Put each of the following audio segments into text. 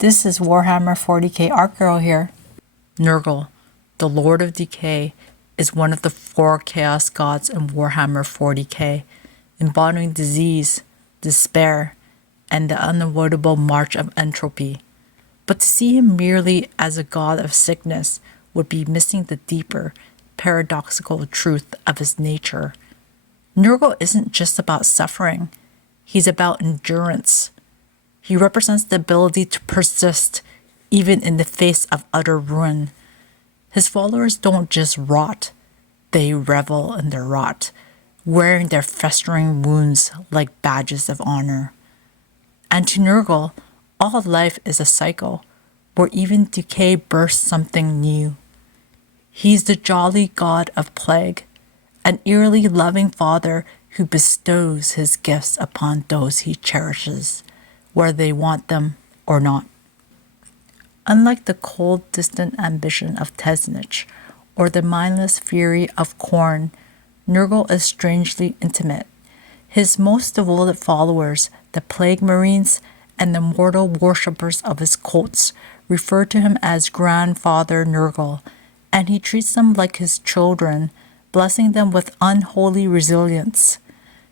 This is Warhammer 40k Art Girl here. Nurgle, the Lord of Decay, is one of the 4 chaos gods in Warhammer 40k, embodying disease, despair, and the unavoidable march of entropy. But to see him merely as a god of sickness would be missing the deeper, paradoxical truth of his nature. Nurgle isn't just about suffering, he's about endurance. He represents the ability to persist even in the face of utter ruin. His followers don't just rot, they revel in their rot, wearing their festering wounds like badges of honor. And to Nurgle, all life is a cycle, where even decay bursts something new. He's the jolly god of plague, an eerily loving father who bestows his gifts upon those he cherishes, whether they want them or not. Unlike the cold, distant ambition of Tesnich or the mindless fury of Khorne, Nurgle is strangely intimate. His most devoted followers, the Plague Marines and the mortal worshippers of his cults, refer to him as Grandfather Nurgle, and he treats them like his children, blessing them with unholy resilience.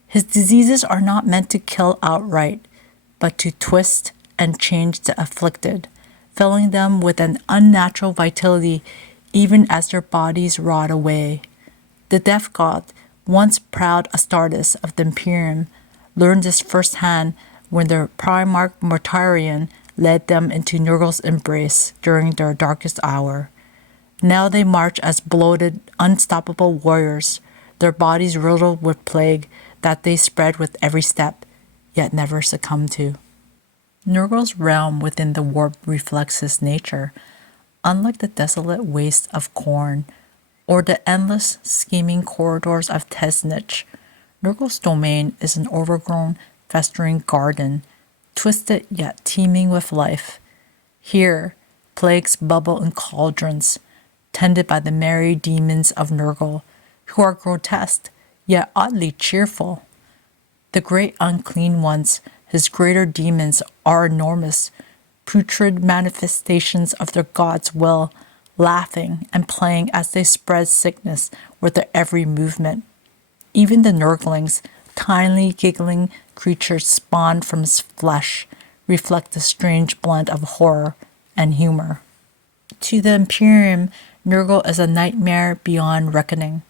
His diseases are not meant to kill outright, but to twist and change the afflicted, filling them with an unnatural vitality even as their bodies rot away. The Death God, once proud Astartes of the Imperium, learned this firsthand when the Primarch Mortarion led them into Nurgle's embrace during their darkest hour. Now they march as bloated, unstoppable warriors, their bodies riddled with plague that they spread with every step, yet never succumb to. Nurgle's realm within the warp reflects his nature. Unlike the desolate wastes of Khorne or the endless scheming corridors of Tesnich, Nurgle's domain is an overgrown, festering garden, twisted yet teeming with life. Here, plagues bubble in cauldrons, tended by the merry demons of Nurgle, who are grotesque yet oddly cheerful. The great unclean ones, his greater demons, are enormous, putrid manifestations of their god's will, laughing and playing as they spread sickness with their every movement. Even the Nurglings, tiny giggling creatures spawned from his flesh, reflect a strange blend of horror and humor. To the Imperium, Nurgle is a nightmare beyond reckoning,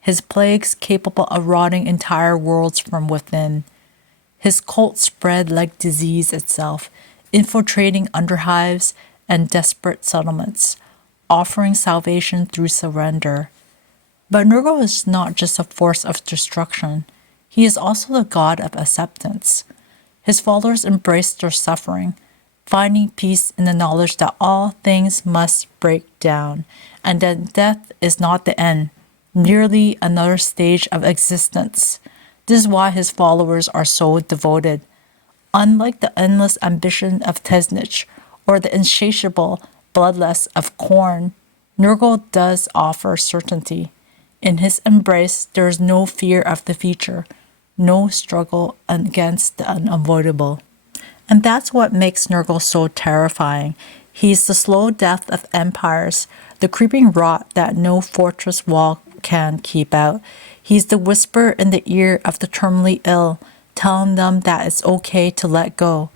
his plagues capable of rotting entire worlds from within. His cult spread like disease itself, infiltrating underhives and desperate settlements, offering salvation through surrender. But Nurgle is not just a force of destruction, he is also the god of acceptance. His followers embrace their suffering, finding peace in the knowledge that all things must break down, and that death is not the end, merely another stage of existence. This is why his followers are so devoted. Unlike the endless ambition of Tesnich or the insatiable bloodlust of Khorne, Nurgle does offer certainty. In his embrace, there is no fear of the future, no struggle against the unavoidable. And that's what makes Nurgle so terrifying. He's the slow death of empires, the creeping rot that no fortress wall can keep out. He's the whisper in the ear of the terminally ill, telling them that it's okay to let go.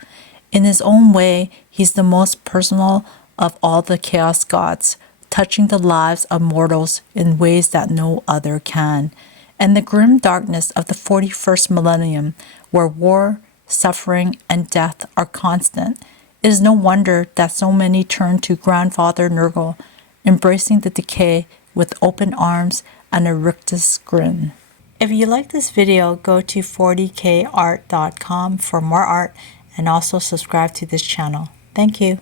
In his own way, he's the most personal of all the chaos gods, touching the lives of mortals in ways that no other can. And the grim darkness of the 41st millennium, where war, suffering, and death are constant, it is no wonder that so many turn to Grandfather Nurgle, embracing the decay with open arms and a rictus grin. If you like this video, go to 40kart.com for more art and also subscribe to this channel. Thank you.